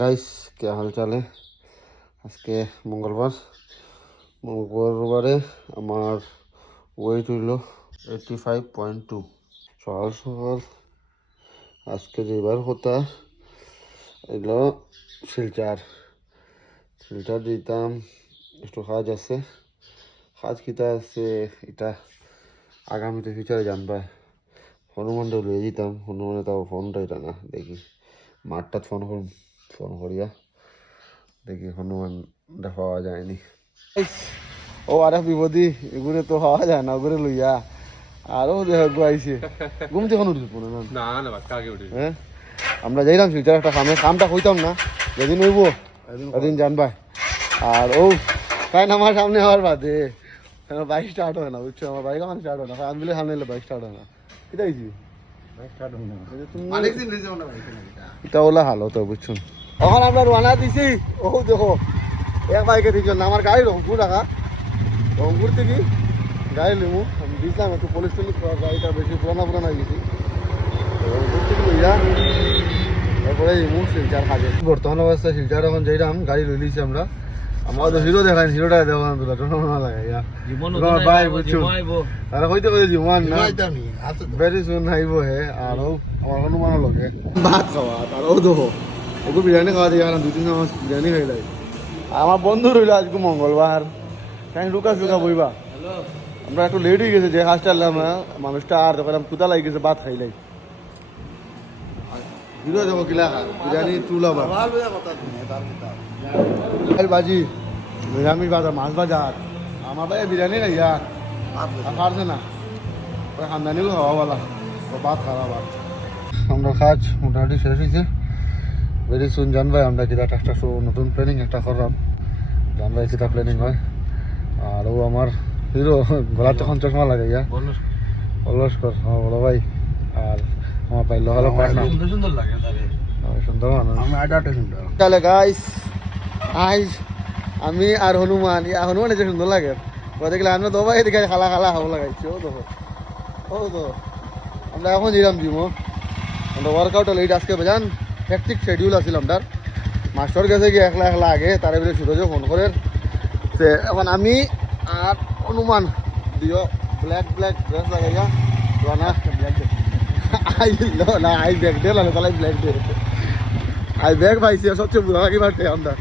Guys কে হাল চালে আজকে মঙ্গলবারে আমার ওয়েট হইল 85.2। সকাল সকাল আজকে যেবার কথা এগুলো শিলচার দিতাম, একটু কাজ আছে। কাজ কিতা আছে এটা আগামীতে ফিউচারে জানবা। হনুমানটা লয়ে যেতাম, হনুমানে তাও ফোনটা এটা না, দেখি মাঠটা ফোন করিয়া দেখি হনুমানটা পাওয়া যায়নি। ও আরে বিপদি এগুলো তো পাওয়া যায় না, ওগুলো লইয়া আরো দেখো আইসে ঘুম থেকে উঠছি পুরো হ্যাঁ। আমরা যাইলাম শিলচার একটা কামটা হইতাম না, যেদিন হইব সেদিন জানবা। আর ও তাই না আমার সামনে হওয়ার বাদে বাইক স্টার্ট হয় না, বুঝছো? আমার বাইক আমার স্টার্ট হয় না, আমি সামনে এলে বাইক স্টার্ট হয় না। এটাই এটা ওলা হালো তো, বুঝছো? এখন আমরা রানা দিছি, ও দেখো এক বাইকে দিচ্ছেন আমার গাড়ি রংপুর রাখা, রংপুর থেকে গাড়ি লিমু আমি দিয়েছিলাম একটু পুলিশ টুলিশ, গাড়িটা বেশি পুরানা হয়ে গেছি। রংপুর থেকে লইয়া তারপরে ইমু শিলচার কাজে বর্তমান অবস্থায় শিলচার এখন যাইলাম, গাড়ি লই লিছি আমরা। আমার তো হিরো দেখাই, হিরোটা দেখান তোলা টোনা লাগাই ভাই, বুঝছো? তারা হইতে কইতে জীবন না ভেরি সুন আইব হে। আর আমার হনুমানও লগে ভাত খাওয়া, আর ও দেখো ওকে বিরিয়ানি খাওয়া দিয়ে গেলাম, 2-3 মাস বিরিয়ানি খাইলাই। আমার বন্ধু রইল আজকে মঙ্গলবার, তাই লুকা বইবা। আমরা একটু লেট হয়ে গেছে, যে কাজটা আমরা মানুষটা আর দেখলাম কুতা লাগি গেছে, ভাত খাইলাই। হিরো দেখো কিলা বিরিয়ানি চুলা বাজি নিরামিষ বাজার, মাছ বাজার। আমার ভাই বিরিয়ানি নাই ইয়ার পারছে না, ওই খানদানিও খাওয়া বলা, ভাত খাওয়া ভাত। আমরা কাজ মোটামুটি শেষ হয়েছে, ভেরি সুন জানবাই আমরা কিতা একটা নতুন প্ল্যানিং একটা করলাম, জানবাই কিতা প্ল্যানিং হয়। আর ও আমার হিরো গলার তখন চশমা লাগে ইয়া অলস্কর আমার বড় ভাই। আর আমার ভাই লোহালো পার্টনার, সুন্দর লাগে সুন্দর মানুষ। তাহলে গাইস আইজ আমি আর হনুমান, হনুমান যে সুন্দর লাগে দেখলে আমরা তো ভাই এদিকে খালা খাওয়া লাগাইছি। ও দেখো ও তো আমরা এখন যেলাম জিমো, আমরা ওয়ার্কআউট লেট আজকে বেজান হেকটিক শিডিউল আছিল আমার। মাস্টার গেছে গিয়ে একলা আগে, তার ভিতরে সুরজ ফোন করে সে। এখন আমি আর হনুমান দিও ব্ল্যাক ড্রেস লাগাইয়া না আই ব্যাগ দিয়ে লাগে তাহলে ব্ল্যাক দিয়ে আই ব্যাগ পাইছি সবচেয়ে বুড়া লাগে বাটে আমরা,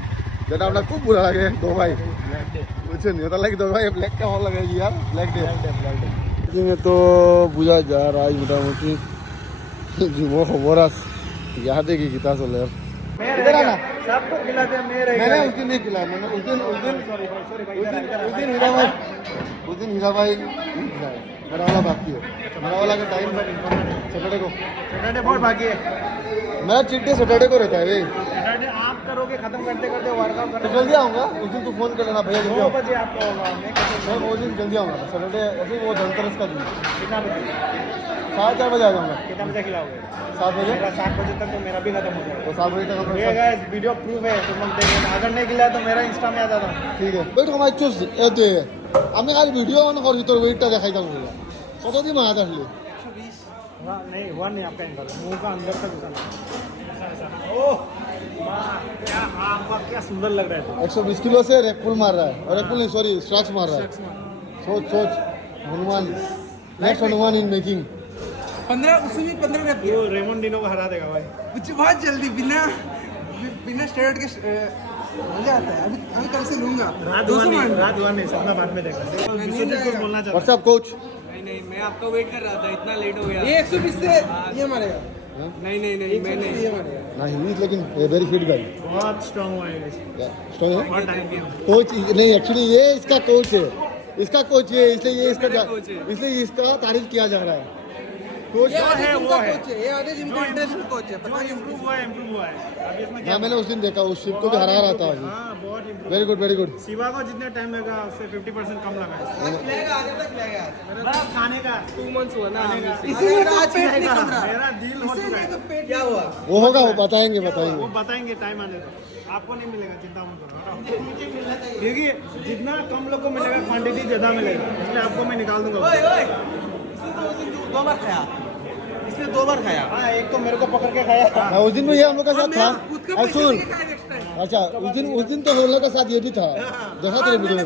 যেটা আমরা খুব বুড়া লাগে দো ভাই, বুঝছেন? তার লাগে দো ভাই ব্ল্যাক কেমন লাগে ইয়ার ব্ল্যাক ডে তো বুঝা যায়। আর আজ মোটামুটি জিমো খবর আছে, ইয়া দেখি কিতা চলে। सबको खिलाते हैं मैंने उस दिन नहीं खिलाया, मैंने उस दिन हीरा भाई नहीं खिलाया, मेरा वाला बाकी है। मेरा वाला का टाइम सैटरडे बहुत बाकी है, मेरा चीट डे सैटरडे को रहता है भाई। सैटरडे आप करोगे खत्म करते वर्कआउट करते जल्दी आऊँगा उस दिन, तू फोन कर लेना भैया जल्दी 9 बजे आपका होगा। मैं वो दिन जल्दी आऊँगा, सैटरडे ऐसे वो धनतेरस का दिन। कितना बजे? 4:30 बजे आ जाऊँगा। कितना बजे खिलाओगे? 7 बजे। 7 बजे तक तो मेरा भी खत्म हो जाएगा, तो 7 बजे तक हम वीडियो प्रूफ है, तुम लोग देखें। अगर नहीं खिलाया तो मेरा इंस्टा में आ जाता। ठीक है वेट कमाई चुस এতে আমি কাল ভিডিও অন করি, তোর ওয়েটটা দেখাই দাও কতদিন মাছ আসলে 120 नहीं हुआ नहीं आपका एंगल, मुंह का अंदर तक घुसा। ओह वाह क्या आपका क्या सुंदर लग रहा है। 120 किलो से रेकपुल मार रहा है, और रेकपुल नहीं सॉरी स्ट्रक्स मार रहा है। सोच Hanuman, next Hanuman in making. 15 उसमें 15 मिनट वो रेमोंडिनो को हरा देगा भाई कुछ बहुत जल्दी, बिना स्टेरॉइड के मजा आता है। अभी कल से लूंगा, रात वन नहीं सपना बाद में देखा। बोलना चाहता व्हाट्सएप कोच। नहीं मैं आपका वेट कर रहा था, इतना लेट हो गया। ये 120 से ये मारेगा। नहीं मैं नहीं ये मारेगा ना, ही इज लेकिन वेरी फिट गाय, बहुत स्ट्रांग है। स्ट्रांग है कोच नहीं, एक्चुअली ये इसका कोच है, इसका कोच है, इसलिए ये इसका तारीफ किया जा रहा है। कोच ये है वो है, ये आगे जिम का इंटरनेशनल कोच है, पता नहीं इंप्रूव हुआ है अभी इसमें क्या। मैंने उस दिन देखा उस शिप को भी हरा रहा था। हां बहुत इंप्रूव, वेरी गुड। शिवा को जितना टाइम लगा उससे 50% कम लगा है। लेगा आगे तक लेगा मेरा खाने का 2 मंथ्स हुआ ना, इसीलिए तो पेट नहीं बन रहा, मेरा दिल हो चुका है। क्या हुआ वो होगा, वो बताएंगे टाइम आने दो, आपको नहीं मिलेगा, चिंता मत करो। देखिए जितना कम लोग को मिलेगा क्वांटिटी ज्यादा मिलेगा, इसलिए आपको मैं निकाल दूंगा। ओए दो बार खाया इसने 2 बार खाया। हाँ एक तो मेरे को पकड़ के खाया। उस दिन भी ये हम लोग के साथ था। सुन अच्छा उस दिन तो हम लोग के साथ ये भी था। देखा तेरे वीडियो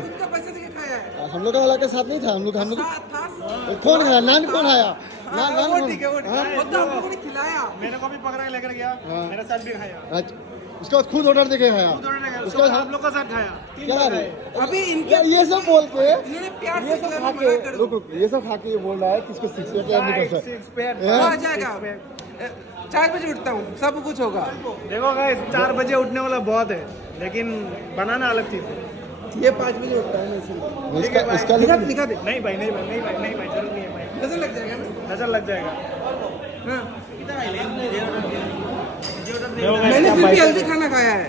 हम लोग वाला के साथ नहीं था। हम लोग कौन खाया नान कौन खाया नान ठीक है वो खिलाया। मैंने को भी पकड़ा के लेकर गया, मेरे साथ भी खाया। अच्छा उसके बाद खुद ऑर्डर देके खाया। उसके बाद हम लोग का साथ खाया। क्या अभी इनके ये सब बोल के इन्होंने प्यार ये से सब खिलाना खा मना के कर रुक ये सब खा के ये बोल रहा है कि इसको सिक्स पैक नहीं कर सकता। आ जाएगा 4 बजे उठता हूँ, सब कुछ होगा। देखो गाइस 4 बजे उठने वाला बहुत है, लेकिन बनाना अलग चीज है। ये 5 बजे उठता है ना इसलिए। इसका लिखा दे नहीं भाई नहीं भाई नहीं भाई नहीं भाई जरूर नहीं है भाई, नजर लग जाएगा ना। नजर लग जाएगा। हाँ। देखो guys, मैंने क्या फिर भी bite हेल्दी है। खाना खाया है,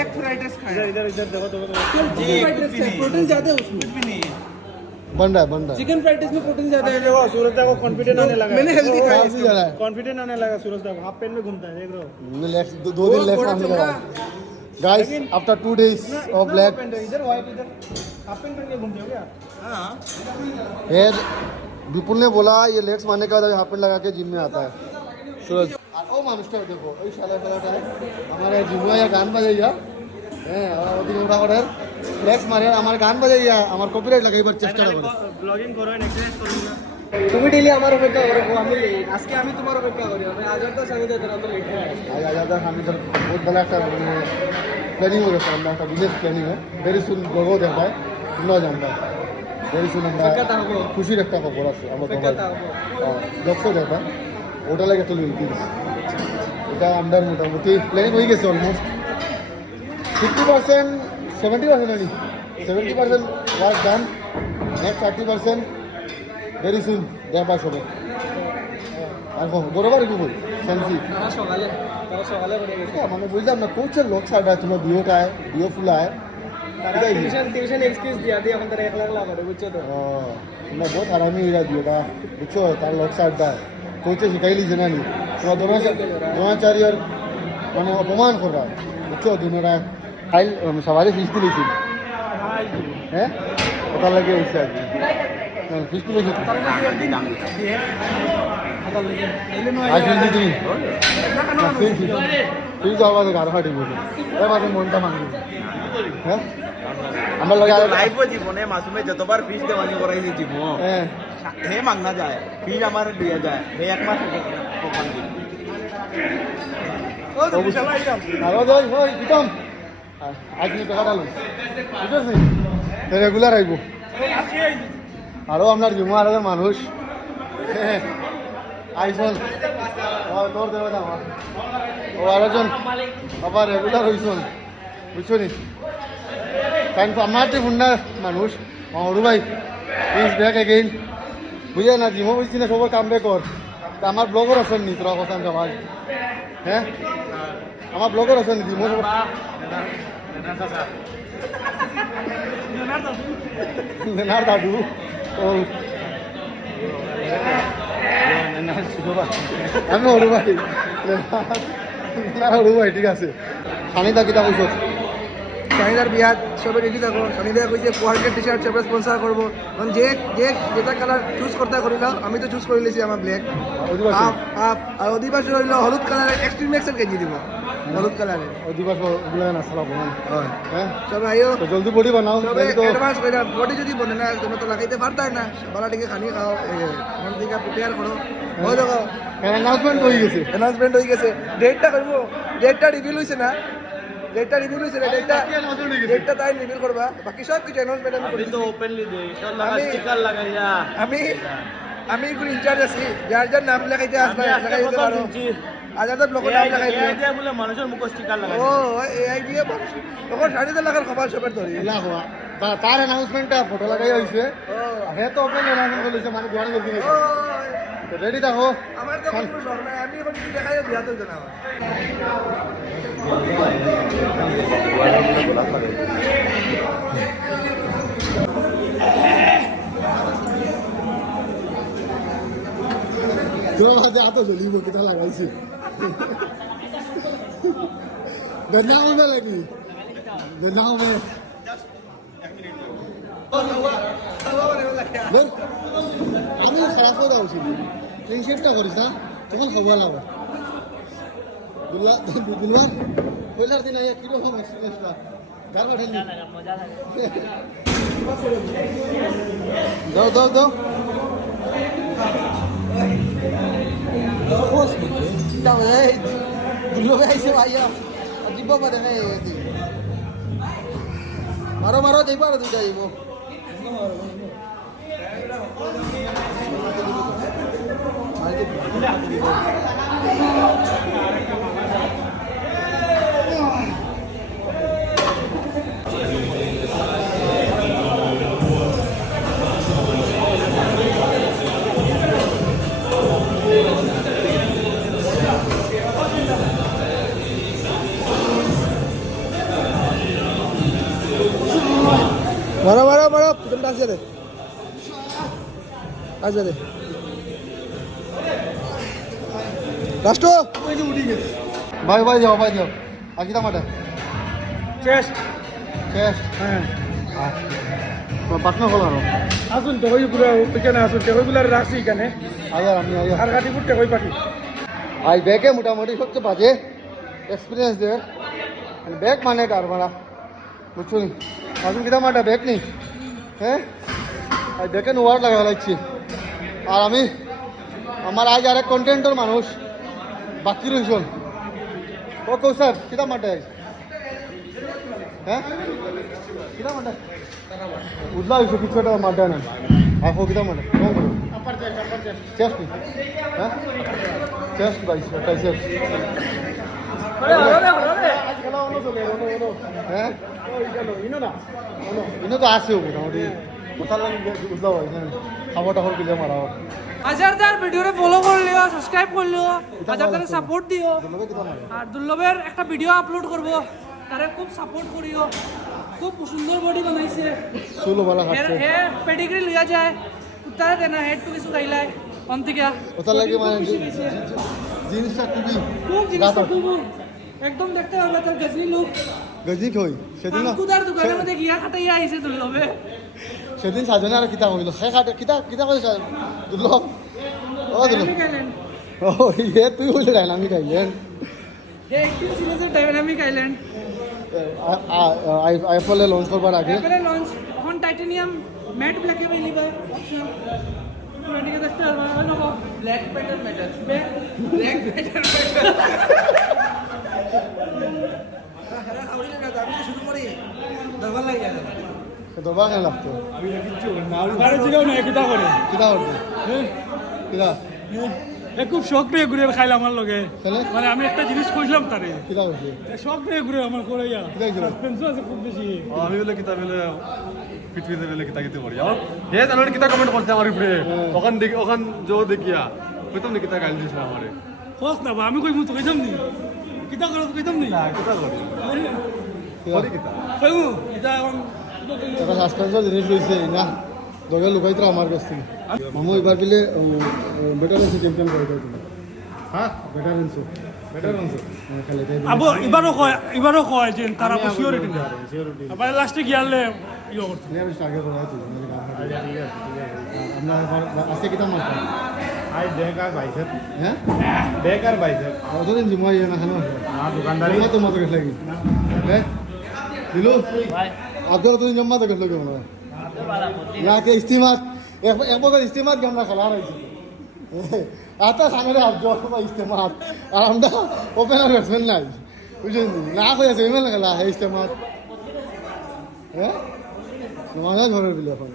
एक फ्राइड राइस खाया है। इधर इधर देखो देखो देखो। प्रोटीन ज्यादा है उसमें। बन रहा है चिकन फ्राइड राइस में प्रोटीन ज्यादा है। देखो सूरज दा को कॉन्फिडेंट आने लगा। मैंने हेल्दी खाया है। काफी ज्यादा है कॉन्फिडेंट आने लगा सूरज दा को, हाफ पैंट में घूमता है देख रहे हो। दो दिन लेफ्ट थोड़ा मारने थोड़ा लगा guys after 2 days of black इधर व्हाइट इधर हाफ पैंट पहन के घूमते हो क्या? फिर विपुल ने बोला ये लेग्स मारने के बाद हाफ पैंट लगा के जिम में आता है सूरज ও মানুষটা দেখো ওই শালা শালাটা আমার জিমুয়া গান বাজাইয়া হ্যাঁ ওদিকে ওটা করে ফ্লেক্স মারে আমার গান বাজাইয়া আমার কপিরাইট লাগাইবার চেষ্টা করে ব্লগিং করো এন্ড এক্সারসাইজ করো না। তুমি ডেলি আমার অপেক্ষা করো, আমি লেট। আজকে আমি তোমার অপেক্ষা করি, আমি আজারটা সঙ্গে তোরা তো লেট হয়। आज आजादा हम इधर बहुत बड़ा একটা প্ল্যানিং हो गया আমরা একটা বিজনেস প্ল্যানিং है ভেরি সুন লোগো দেখাটা है তোমরা জানবা ভেরি সুন আমরা খুশির একটা খবর আছে আমরা দক্ষও দেখা ওটা লাগে তো এটা আন্ডার মোটামুটি প্ল্যানিং হয়ে গেছে অলমোস্ট 50% 70% হয়নি 70% work done next 30% very soon দেখা সবাই আর বরাবর একটু বই সেলফি তারা সকালে পড়ে গেছে। মানে বুঝলাম না কোচের লোক সাইড আছে তোমার বিওটা है বিও ফুলা है তারা টিউশন এক্সকিউজ দিয়া দিয়ে এখন তারা 1 লাখ লাখ করে, বুঝছো তো। मैं बहुत हरामी हो रहा था बुझो तार लोग साइड है कोचे शिकाई ली जना नहीं तुम्हारा द्रोणाचार्य और मैंने अपमान कर रहा है बुझो दोनों रहा फाइल सवारी फीस दी ली है पता लगे इससे फीस दी ली आज फीस दी फीस जाओगा तो घर फाटी बोले बात मनता मांगी হ্যাঁ আমরা লগে লাইফ জীবনে মাসুমে যতবার ফিস দেওয়ানি করাইছি জীবন হ্যাঁ হে মাংনা যায় ফিস আমার দিয়ে যায় হে এক মাস কোপান দিই আরো যাই ওই কিতম আজ নি টাকা ডালো বুঝছিস রেগুলার আইবো আরো আপনার জিমো আর মানুষ আইসন তোর দেবে না ও আরেকজন আবার রেগুলার হইছন বুঝছো নি কারণ আমার তো হুন্ডা মানুষ অরু ভাই প্লিজ ব্যাক এগেইন বুঝে না জিমো বুঝছি না সবার কাম বে কর তা আমার ব্লগার আছেন নি তোরা কথা সমাজ হ্যাঁ আমার ব্লগার আছেন নি জিমো নেনার দাদু ও আমি অরু ভাই অরু ভাই ঠিক আছে সানিদা কিতা বুঝছো শাহিদার বিয়াত সবে রেডি থাকো। শাহিদা কইছে কোয়ার্কের টি শার্ট সবে স্পন্সর করবো, কারণ যে যেটা কালার চুজ করতে করিলাম আমি তো চুজ করে লিছি আমার ব্ল্যাক হাফ হাফ, আর অধিবাসী হইল হলুদ কালারের এক্সট্রিম এক্সেল কেজি দিব হলুদ কালারের। অধিবাস ওগুলো না সালাবো হ্যাঁ সবে আইও, তো জলদি বডি বানাও সবে তো অ্যাডভান্স কইরা বডি যদি বনে না তোমরা তো লাগাইতে পারতাই না, বালা টিকে খানি খাও মন থেকে প্রিপেয়ার করো। হয়ে যাবো অ্যানাউন্সমেন্ট হয়ে গেছে অ্যানাউন্সমেন্ট হয়ে গেছে, ডেটটা করবো, ডেটটা রিভিল হইছে না, ডেটটা রিভিল হইছে না, ডেটটা তাই রিভিল করবা, বাকি সব কিছু অ্যানাউন্সমেন্ট আমি করি। তো ওপেনলি দে ইনশাআল্লাহ স্টিকার লাগাইয়া আমি এগুলো ইনচার্জ আছি, যার যার নাম লেখাইতে আসবে লাগাই দিতে পারো। আজাদের ব্লকের নাম লাগাই দিও। আইডিয়া বলে মানুষের মুখ স্টিকার লাগাই ও এই আইডিয়া তখন 3.5 লাখের খবর সবের ধরি। না হওয়া তার অ্যানাউন্সমেন্টটা ফটো লাগাই হইছে হে তো ওপেন অ্যানাউন্সমেন্ট করেছে মানে জয়েন করতে গেছে তো রেডি থাকো আমার তো কোনো শখ নাই, আমি এখন কি দেখাই বিয়া তো জানা আমার। তোর হাতে আতো জ্বলিব কিতা লাগাইছে গন্নাও মে লাগি গন্নাও মে আমি খারাপ হয়ে যাচ্ছি ক্লিন শেপটা করিস না তখন খবর লাগা দুলবার পয়লার দিন আইয়া কিরকম এক্সপিরিয়েন্সটা গাল পাঠেন মজা লাগে দাও দাও দাও দুলোবে আইসে ভাইয়া দিব পারে না মারো মারো যাইব আর দুইটা যাইব মারো মারো মারো তুমি আসে দে আসে দে রাষ্ট্র ভাই ভাই যাও আর কিতা মাঠে চেস্ট চেস্ট হ্যাঁ পাটনা খোলা আরো আসুন তো ওইগুলো এখানে আসুন তো ওইগুলো রাখছি এখানে আয়ার আমি আয়া আর গাড়ি ফুটতে ওই পাখি আই ব্যাগে মোটামুটি সবচেয়ে বাজে এক্সপিরিয়েন্স দেয় ব্যাগ মানে কারবারা বুঝছো নি আসুন কিতা মাঠে ব্যাগ নেই হ্যাঁ আই ব্যাগে নোয়ার লাগা লাগছি আর আমি আমার আজ আরেক কন্টেন্টের মানুষ বাকি রয়েছেন ও কৌশল কিতা মাঠে আজ হ্যাঁ কিতা মাঠে উজলা হয়েছে কিছু একটা মাঠে না আর হো কিতা মাঠে চেস্ট নি হ্যাঁ চেস্ট বাইশ চেস্ট হ্যাঁ ইনো তো আছে মোটামুটি কোথাও উজলা হয় খাবার টাবার কিলে মারা হয় হাজারদার ভিডিওরে ফলো করলিও সাবস্ক্রাইব করলিও হাজারদারে সাপোর্ট দিও আর দুর্লভের একটা ভিডিও আপলোড করব তারে খুব সাপোর্ট করিও খুব সুন্দর বডি বানাইছে চুলো বালা এর খাচ্ছে এ পেডিগ্রি লিয়া যায় কুত্তারে দেনা হেড টু কিছু খাইলাই অন্তিকা ওটা লাগে মানে জিনিসটা খুবই খুব জিনিসটা খুব একদম দেখতে পারবে তার গজনি লুক গজিক হই সেদিন না আঙ্কুদার দোকানের মধ্যে গিয়া খাটাইয়া আইছে দুর্লভে সেদিন সাজনে আর কিতা হইল সে খাটে কিতা কিতা কইছ দুর্লভ ও দুর্লভ ডাইনামিক আইল্যান্ড ও ইয়ে তুই বলে ডাইনামিক আইল্যান্ড হে একটু সিরিয়াসের ডাইনামিক আইল্যান্ড আইফলে লঞ্চ করবার আগে এবারে লঞ্চ এখন titanium matte black available option মেডিকে দেখতে পারবা black better matter black better শুরু করি দরবার লাগে যাবে দরবার কেন লাগতো আরে জিগাও না কিতা করে কিতা করতে কিতা এ খুব শখ নিয়ে ঘুরে খাইলাম আমার লগে তাহলে মানে আমি একটা জিনিস কইলাম তারে কিতা করতে শখ নিয়ে ঘুরে আমার করাইয়া কিতা হইছিল? সাসপেন্সও আছে খুব বেশি আমি বলে কিতা বলে পৃথিবীতে বলে কিতা কিতে পড়ি আর হে জানোর কিতা কমেন্ট করছে আমার উপরে ওখান দেখি ওখান জো দেখিয়া কইতাম নি কিতা গাল দিছিল আমারে খোঁজ না বা আমি কইমু তো কইতাম নি কিতা করো কইতাম নি কিতা করি করি কিতা কইমু এটা এখন একটা সাসপেন্সর জিনিস রয়েছে না দগে লুকাইতো আমার কাছ থেকে মামু এবার পেলে বেটারেন্সি চ্যাম্পিয়ন করে দিল হ্যাঁ বেটারেন্সি বেটার আনছো খালি আবো এবারও কয় যে তারা সিওরিটি দেয় আবার লাস্টে গিয়ালে ইয়ে করতে আমি আগে করে আছি আমরা আজকে কিতা মাছ আই দেখ আর বাইসেপ হ্যাঁ দেখ আর বাইসেপ অতদিন জিমাই না খানো না দোকানদারি তো মতো গেছ লাগি হ্যাঁ দিলু ভাই আব্দুল তো জম্মা তো গেছ লাগি আমরা না কে ইস্তিমাত এক বছর ইস্তিমাত আমরা খেলা রয়েছি আতা সামনে আব্দুল বা ইস্তিমাত আর আমরা ওপেনার ব্যাটসম্যান নাই বুঝলেন না হয়ে আছে ইমেল খেলা হে ইস্তিমাত হ্যাঁ মাঝে ঘরের বিলে এখন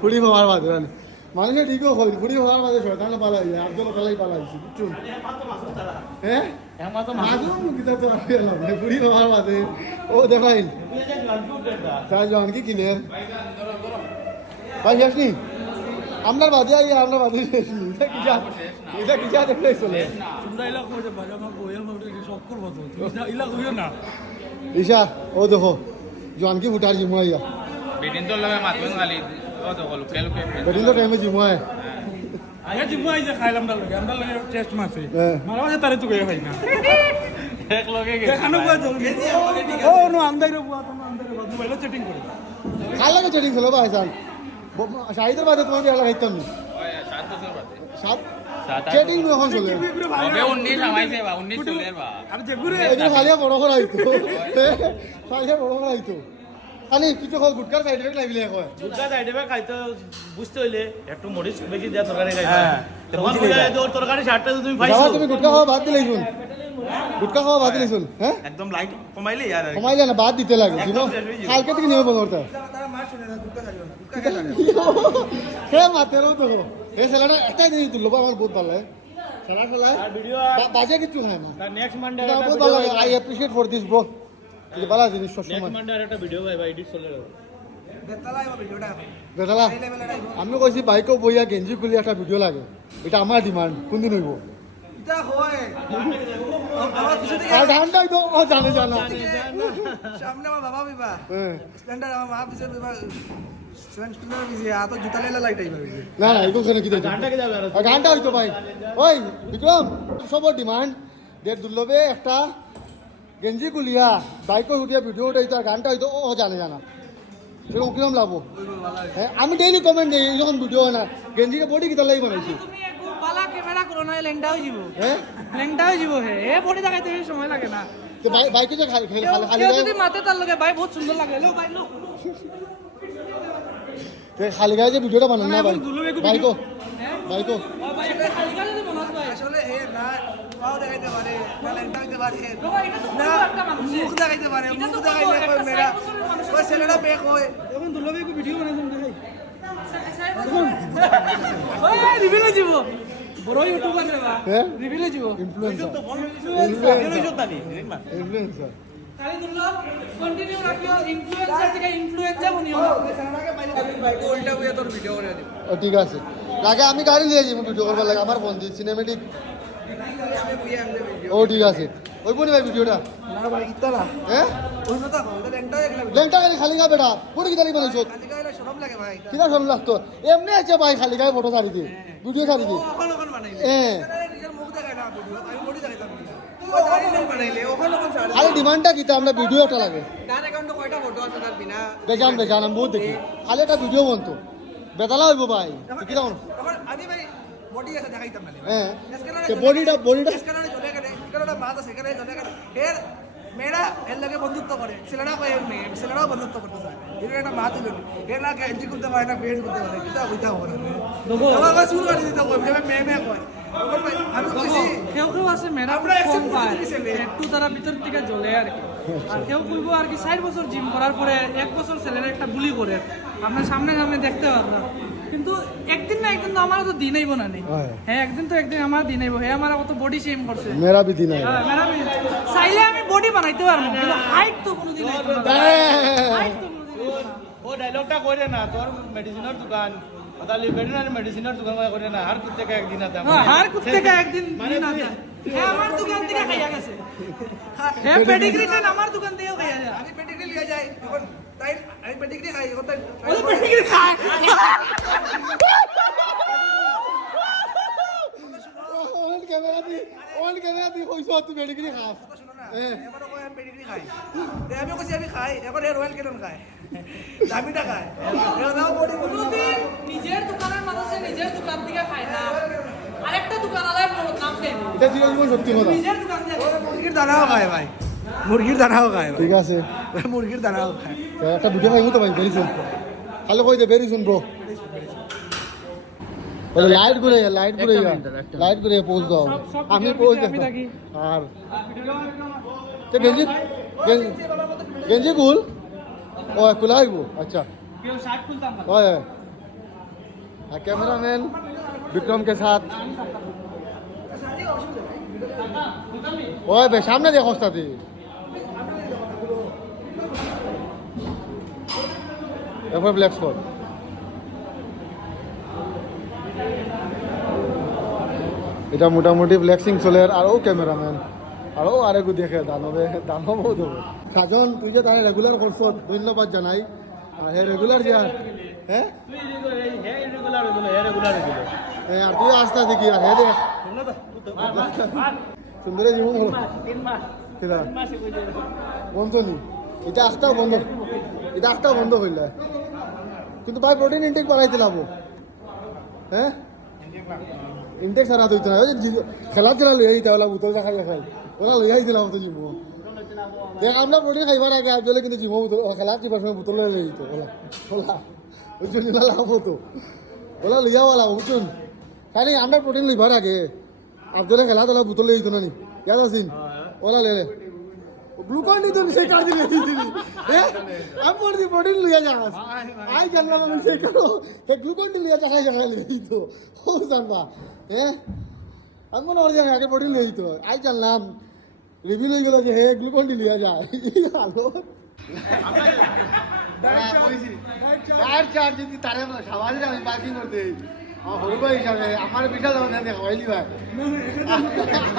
ফুড়ি মামার বাদে মানে মানুষে ঠিকও হয় ফুড়ি মামার বাদে শয়তানে পালাই আব্দুল খেলাই পালাইছি বুঝছুন হ্যাঁ মাঝে কিতা তো আমি এলাম ফুড়ি মামার বাদে ও দেখাইল তাই জন কি কিনে ভাই শেষ নি আপনার বাদে আই আপনার বাদে শেষ নি এটা কি যা দেখলে চলে তোমরা ইলা কই যে বাজা মা কই আমার সব করব তো ইলা কইও না ঈশা ও দেখো জন কি ফুটার জিমাইয়া বেদিন তো লগে মাতবেন খালি ও তো লুকে লুকে বেদিন তো টাইমে জিমায় আগে জিমু আই যে খাইলাম আমরা লগে টেস্ট মারছে হ্যাঁ। মারা মাঝে তারে তো গয়ে খাই না এক লগে দেখানো বুয়া তো ও নো আমদাইরে বুয়া তো আমদাইরে বুয়া মোবাইলে চ্যাটিং করে কার লাগে চেটিং ছিল ভাই সান শাহিদের বাদে তোমার বিয়া লাগাইতাম নি ওই 7 বছর বাদে 7 চেটিং এখন চলে হবে 19 আমাইছে বা 19 চলে বা এইটো খালিয়া বড় করা হইতো খালিয়া বড় করা হইতো খালি কিছু হোক গুটকার সাইড এফেক্ট লাগিলে কয় দুর্গা যাইবে খাইতো বুঝতে হইলে একটু মরিচ বেশি দেয়া তরকারি খাইবা তখন বুঝা যায় ওর তরকারি শার্টটা তুমি যাও পাইছো তুমি গুটকা খাওয়া বাদ দিলেই শুন গুটকা খাওয়া বাদ দিলেই শুন হ্যাঁ একদম লাইট কমাইলে ইয়ার কমাইলে না বাদ দিতে লাগে একদম শেষ হয়ে যাবে। কালকে থেকে নিয়ে বলতে তারা মার শুনে না দুঃখ থাকবে না দুঃখ খাইবে না হে মাতেরও তো এই স্যালাডটা একটা দিন তুললো আমার বহুত ভালো লাগে স্যালাড স্যালাড ভিডিও বাজে কিছু খায় না নেক্সট মানডে না, বহুত ভালো লাগে I appreciate for this bro এটা ভালো জিনিস সবসময় মানডে একটা ভিডিও ভাই এডিট চলে বেতালা আইবা ভিডিওটা বেটালা এই লেভেলের আইবা আমি কইছি বাইকও বইয়া গেঞ্জি খুলি একটা ভিডিও লাগে এটা আমার ডিমান্ড কোনদিন হইব এটা হয় আমার কিছু থেকে আর ঠান্ডাই তো ও জানে জানা সামনে আমার বাবা বিবা হ্যাঁ। স্ট্যান্ডার আমার মা পিছে বিবা স্ট্যান্ডার বিছে আ তো জুতা লেলা লাইট আইবা বিছে না না এগুলো কি দেখি গানটাকে যাবে আর গানটা হইতো ভাই ওই বিক্রম সবর ডিমান্ড দেড় দুর্লভে একটা গেঞ্জি কুলিয়া বাইকও উঠিয়া ভিডিও উঠাইতো আর গানটা হইতো ও জানে জানা সেরকম কিরম লাভ হ্যাঁ আমি ডেইলি কমেন্ট দিই যখন ভিডিও হয় না গেঞ্জিকে বডি কিতা লাগি বানাইছি তুমি একটু বালা ক্যামেরা করো না লেংটা হয়ে যাব হ্যাঁ লেংটা হয়ে যাব হে এ বডি দেখাইতে সময় লাগে না তো বাইকে যে খালি খালি খালি কেউ গায়ে যদি মাতে তার লগে ভাই বহুত সুন্দর লাগে লো ভাই লো তো খালি গায়ে যে ভিডিওটা বানান না ভাই বাইকো বাইকো ও ভাই একটা খালি গালি যদি বনাস ভাই আসলে হে না পাও দেখাইতে পারে না লেংটা দিতে পারে লো ভাই এটা তো না পুরো একটা মানুষ মুখ দেখাইতে পারে এটা মুখ তো দেখাইলে একটা কই মেরা 60 বছরের মানুষ ওই ছেলেটা বেক হয় এখন দুর্লভে একটু ভিডিও বানাইছেন দেখাই ওই রিভিল হয়ে যাব বড় ইউটিউবার রে বা হ্যাঁ রিভিল হয়ে যাব ইনফ্লুয়েন্সার ইনফ্লুয়েন্সার খালি দুর্লভ কন্টিনিউ রাখিও ইনফ্লুয়েন্সার থেকে ইনফ্লুয়েন্সার বনিও বাইকে উল্টা হইয়া তোর ভিডিও করে দিব ও ঠিক আছে লাগে আমি গাড়ি নিয়ে যাবো ভিডিও করবার লাগে আমার বন্ধু সিনেমেটিক আমি বুইয়া আনতে ভিডিও ও ঠিক আছে ওই বলি ভাই ভিডিওটা না ভাই কিতা না হ্যাঁ ওই না তো এটা লেংটা একলা লেংটা গাড়ি খালি গা বেটা পুরো কি তারিখ বানাইছো খালি গাইলে শরম লাগে ভাই কিনা শোন লাগতো এমনি আছে ভাই খালি গায়ে ফটো ছাড়ি দিয়ে ভিডিও ছাড়ি দিয়ে ওখান ওখান বানাইলে হ্যাঁ নিজের মুখ দেখায় না ভিডিও আমি বডি দেখাইতাম ও দাড়ি নাই বানাইলে ওখান ওখান ছাড়ে খালি ডিমান্ডটা কিতা আমরা ভিডিও একটা লাগে তার অ্যাকাউন্টে কয়টা ফটো আছে তার বিনা বেজান বেজান আমি বহুত দেখি খালি একটা ভিডিও বনতো বেতালা হইব ভাই কি দাও তখন আমি ভাই বডি আছে দেখাইতাম না হ্যাঁ বডিটা স্ক্যানারে চলে গেলে স্ক্যানারটা মাথা সেখানে চলে গেলে এর মেয়েরা এর লাগে বন্ধুত্ব করে ছেলেরা কয় এর মেয়ে ছেলেরাও বন্ধুত্ব করতে চায় এর একটা মা তুলে এর না এন্ট্রি করতে পারে না পেন্ট করতে পারে কিতা বুঝতে হবে না আমার কাছে শুরু করে দিতে কয় মেয়ে মেয়ে কয় তখন ভাই আমি কইছি কেউ কেউ আছে মেয়েরা আমরা কম accept পায় করে দিছি ছেলে। একটু তারা ভিতর থেকে জ্বলে আর কি আর কেউ কইবো আর কি 60 বছর জিম করার পরে 1 বছর ছেলেরা একটা বুলি করে আপনার সামনে সামনে দেখতে পারবা কিন্তু একদিন না একদিন তো আমারও তো দিন আইব না নেই হ্যাঁ একদিন তো একদিন আমার দিন আইব হ্যাঁ আমার কত বডি শেম করছে মেরা भी दिन है হ্যাঁ, মেরা চাইলে আমি বডি বানাইতে পারবো কিন্তু হাইট তো কোনোদিন আইব না হাইট তো কোনোদিন আইব না। ও ডায়লগটা কইরে না তোর মেডিসিনের দোকান তাহলে ভেটেরিনারি মেডিসিনের দোকান করে না আর কুত্তে কা একদিন আতা হ্যাঁ, হার কুত্তে কা একদিন দিন আছে হ্যাঁ আমার দোকান থেকে খাইয়া গেছে হ্যাঁ পেডিগ্রিটা আমার দোকান থেকেও খাইয়া যায় আমি পেডিগ্রি লিয়ে যাই এখন তাই আমি পেডিগ্রি খাই এখন তাই ওই পেডিগ্রি খায় অন ক্যামেরা দি কইছো তুমি মেডিকেল খাস শোনো না এবারে কয় আমি পেডিগ্রি খাই তে আমি কইছি আমি খাই এখন এর রয়্যাল কেন খায় দামিটা খায় এর নাও বডি কোনোদিন নিজের দোকানের মানুষে নিজের দোকান থেকে খায় না আরেকটা দোকান আলাদা নাম দেয় এটা জীবন সত্যি কথা নিজের দোকান থেকে মুরগির দানাও খায় ভাই মুরগির দানাও খায় ভাই ঠিক আছে মুরগির দানাও খায় তো একটা ভিডিও পাইবো তো ভাই বেরিয়েছেন খালি কই দে বেরিয়েছেন ব্রো বলে লাইট ঘুরে লাইট ঘুরে পোজ দাও আমি পোজ দেব আর তে গেঞ্জি কুল ও কুলা হইব আচ্ছা কেউ শার্ট খুলতাম না ओए कैमरामैन विक्रम के साथ ओए बे सामने देखो उस्तादी एफआई ब्लैक स्पॉट এটা মোটামুটি ফ্লেক্সিং চলে আর ও ক্যামেরাম্যান আর ও আরেকু দেখে দানবে দানবও দেবো সাজন তুই যে তারা রেগুলার করছ ধন্যবাদ জানাই আর হে রেগুলার যে আর হ্যাঁ আর তুই আসতে দেখি আর হে দেখ সুন্দরে জীবন হলো বন্ধ নি এটা আস্তাও বন্ধ হইলে কিন্তু ভাই প্রোটিন ইনটেক বাড়াইতে লাভ হ্যাঁ ইনটেক সারা হইতো না খেলা চেলা লইয়া দিতে ওলা বোতল খাই খাই ওরা লইয়া দিলাম তো জিমো দেখ আমরা প্রোটিন খাইবার আগে আজলে কিন্তু জিমো বোতল খেলা চিবার সময় বোতল লইয়া দিত ওলা ওলা ওই জন্য লাভ হতো ওলা লইয়া ওলা বুঝুন খালি আমরা প্রোটিন লইবার আগে আজলে খেলা তোলা বোতল লইয়া দিত না নি ইয়াদ আছিন ওলা লে গ্লুকন দি তো সে কাজ দিলে দিলি আমি বলি প্রোটিন লইয়া যাস আই জানলা না সে করো হে গ্লুকন দি লইয়া যাই যাই লই তো ও জানবা আমি মনে করি আগে প্রোটিন লই তো আই জানলাম রিভিউ লই গেল যে হে গ্লুকন দি লইয়া যায় হ্যালো ডায়েট চার্জ যদি তারে সমাজে আমি পার্কিং করতে আমার হরু ভাই হিসাবে আমার বিশাল দাম দেন খাওয়াইলি ভাই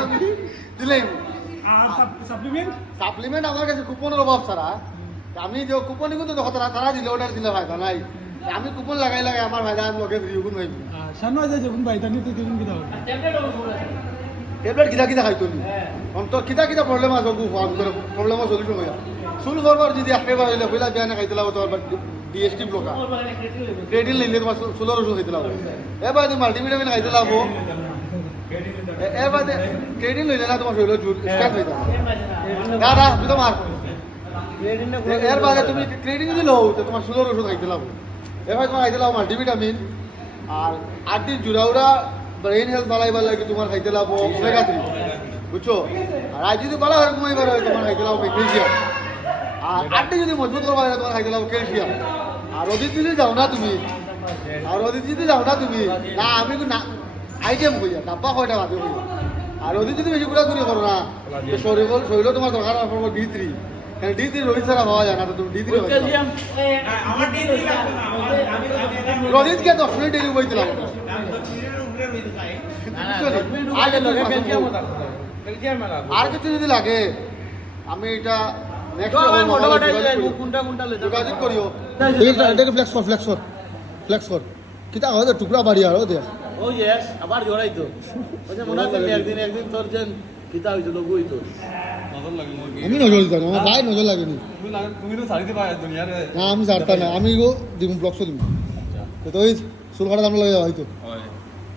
আমি দিলাম আর সাপ্লিমেন্ট সাপ্লিমেন্ট আমার কাছে কুপনের অভাব ছাড়া আমি যে কুপনই কিন্তু দেখো তারা দিলে অর্ডার দিলে ফায়দা নাই আমি কুপন লাগাই আমার ফায়দা আমি লগে ফ্রি গুণ ভাই সামনে আছে যখন বাইতা নিতে তখন কি দাও ট্যাবলেট কিতা কিতা খাইতো নি অন্তর কিতা কিতা প্রবলেম আছে গু প্রবলেম সলিউশন হইয়া সুল করবার যদি একেবারে হইলে কইলা বিয়া না খাইতে লাগো তোমার ডিএসটি ব্লকার ক্রেডিট লইলে তোমার সুলের ওষুধ খাইতে লাগো এবার তুমি মাল্টিভিটামিন খাইতে লাগো এবার ক্রেডিট লইলে না তোমার শরীরে জোর স্টার্ট হইতা না না তুই তো মার এর বাদে তুমি ক্রেডিট যদি লও তো তোমার সুলের ওষুধ খাইতে লাগো এবার তোমার খাইতে লাগো মাল্টিভিটামিন আর 8 দিন জুড়াউরা ব্রেন হেলথ বাড়াইবার লাগে তোমার খাইতে লাগবো ওমেগা 3 বুঝছো আর আজ যদি বলা হয় ঘুমাইবার হয় তোমার খাইতে লাগবো ম্যাগনেসিয়াম আর 8 দিন যদি মজবুত করবার হয় তোমার খাইতে লাগবো ক্যালসিয়াম আর ওদিন যদি যাও না তুমি না আমি না আইটেম কইয়া ডাব্বা কয়টা বাদে কইয়া আর ওদিন যদি বেশি ঘুরা ঘুরি করো না শরীর তোমার দরকার পড়বো D3 কারণ D3 রোহিত ছাড়া পাওয়া যায় না তো তুমি D3 রোহিত কে 10 মিনিট ডেলি বইতে লাগবে আর কিছু যদি লাগে আমি এটা যোগাযোগ করিও ফ্লেক্স কর কিতা হয় টুকরা বাড়ি আর দেখ ও ইয়েস আবার জড়াই তো ওই যে মনে হয় একদিন তোর যে কিতা হইছিল বই তো নজর লাগে মুরগি আমি নজর দিতাম আমার গায়ে নজর লাগেনি তুমি তো ছাড়িতে পারে দুনিয়ারে না আমি ছাড়তাম না আমি গো দিব ব্লকসও দিব তো ওই চুল কাটা দাম লাগে হয়তো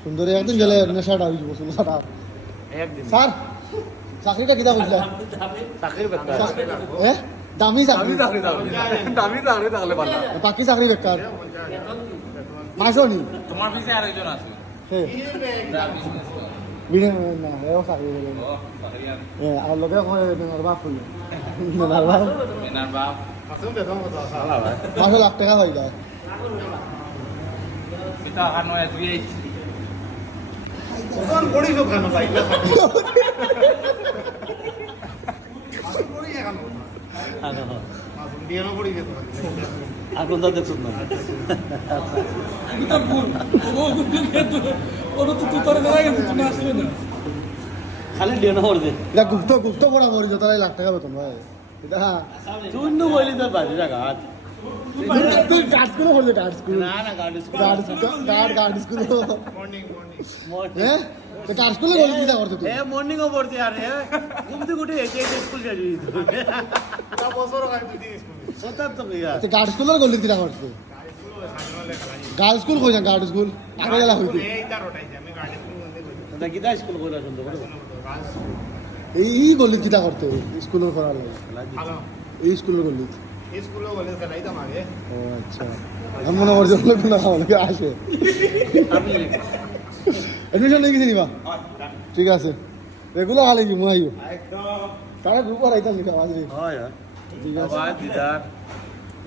সুন্দর একদিন গেলে নেশাটা হয়ে যাব চুল কাটা একদিন স্যার চাকরিটা কিতা বুঝলা চাকরির ব্যাপার দামি চাকরি দামি চাকরি থাকলে ভালো বাকি চাকরি বেকার মাসও নি তোমার পিছে আর একজন আছে হ্যাঁ বিনা না এও চাকরি বলে আর লগে নরবা ফুল নরবা এনার বাপ মাসে লাখ টাকা হয়ে যায় পিতা হানো এসবি এখন তো দেখছ না এটা ভুল ও ওর তো তুই তোর গায়ে গেছিস না আসলে না খালি ডেনো হরদে এটা গুপ্ত করা মরি যতলাই লাখ টাকা বেতন ভাই এটা তুই ন বলি তোর বাজি জায়গা তুই গার্ড স্কুলে করলে গার্ড স্কুল না না গাড়ি গার্ড স্কুল হ্যাঁ তো গার্ড স্কুলে করলে কি করতে তুই এ মর্নিং ও পড়তে আর এ ঘুমতে গুটে এসে স্কুল যাই দিত তা বছর হয় তুই স্কুল সত্য তো ভাইয়া তো গার্ড স্কুলে করলে কি করতে গার্ড স্কুল কই না গার্ড স্কুল আগে গেলা হইতো তা কিটা স্কুল কইরা সুন্দর করে এই গলি কিটা করতে স্কুলের করার লাগে এই স্কুলের গলি ও আচ্ছা আমি মনে করছি লোক না আমাকে আসে এডমিশন নিয়ে গেছি নিবা ঠিক আছে রেগুলার হালে কি মনে আইও তারা গ্রুপ আর আইতাম নিকা আজ রে হয় ঠিক আছে বাবা দিদার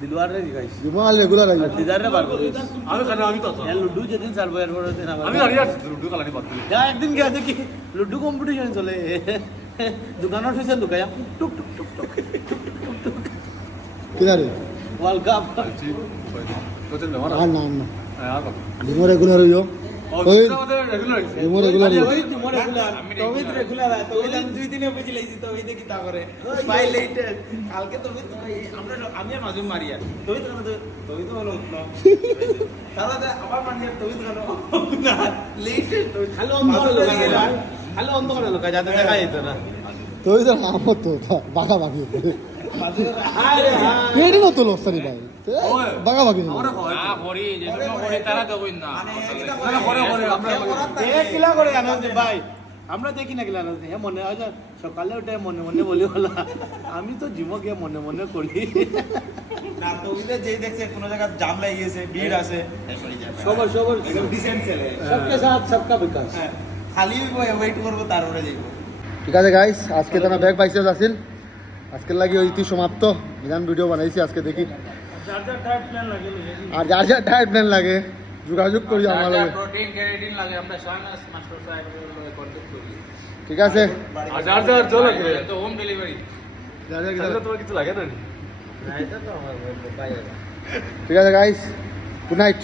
দিলওয়ার রে দিগাইছ জুমা হাল রেগুলার আইও দিদার রে বার করিস আমি কেন আমি তো এ লুডু যেদিন চালবো এরপর দিন আমি জানি আর লুডু কালানি বাদ দিই যা একদিন গিয়ে দেখি লুডু কম্পিটিশন চলে দোকানত হয়েছে লুকায়া টুক টুক টুক টুক কিনা রে ওয়ার্ল্ড কাপ তো দেওয়া আর না না হ্যাঁ আর জুমা রেগুলার হইও ওই আমাদের রেগুলার জুমা রেগুলার হইও ওই তোমার রেগুলার তবে রেগুলার তবে আমি 2 দিনে বুঝি লাইছি তবে দেখি তা করে বাই লেটেড কালকে তবে আমরা আমি আর মাজুম মারিয়া তবে তো হলো না তাহলে আবার মারিয়া তবে তো হলো না লেটেড তো খালি অন্ধ করে গেল খালি অন্ধ করে লোক যাতে দেখা যেত না তো ওই তো আমার তো বাঘা বাঘি পেটি নতো লস্তারি ভাই বাগা বাগি না করি যেটা করি তারা তো কই না কিলা করে জানো যে ভাই আমরা দেখি না কিলা হ্যাঁ মনে হয় যে সকালে উঠে মনে মনে বলি বলা আমি তো জিমো গিয়ে মনে মনে করি না তো ওইটা যেই দেখছে কোনো জায়গা জাম লাগি গেছে ভিড় আছে সবার একদম ডিসেন্ট ছেলে সবকে সাথ সবকা বিকাশ খালি ওয়েট করব তারপরে যাইব ঠিক আছে গাইস আজকে তারা ব্যাগ পাইছে আসিল আজকের লাগি ইতি সমাপ্ত বিধান ভিডিও বানাইছি আজকে দেখি আর যার যার ডায়েট প্ল্যান লাগে যোগাযোগ করি আমার লগে প্রোটিন ক্যারেটিন লাগে আমরা শাহনাজ মাস্টার সাহেবের লগে কন্টাক্ট করি ঠিক আছে আর যার যার চলো তো হোম ডেলিভারি তোমার কিছু লাগে না ঠিক আছে গাইস গুড নাইট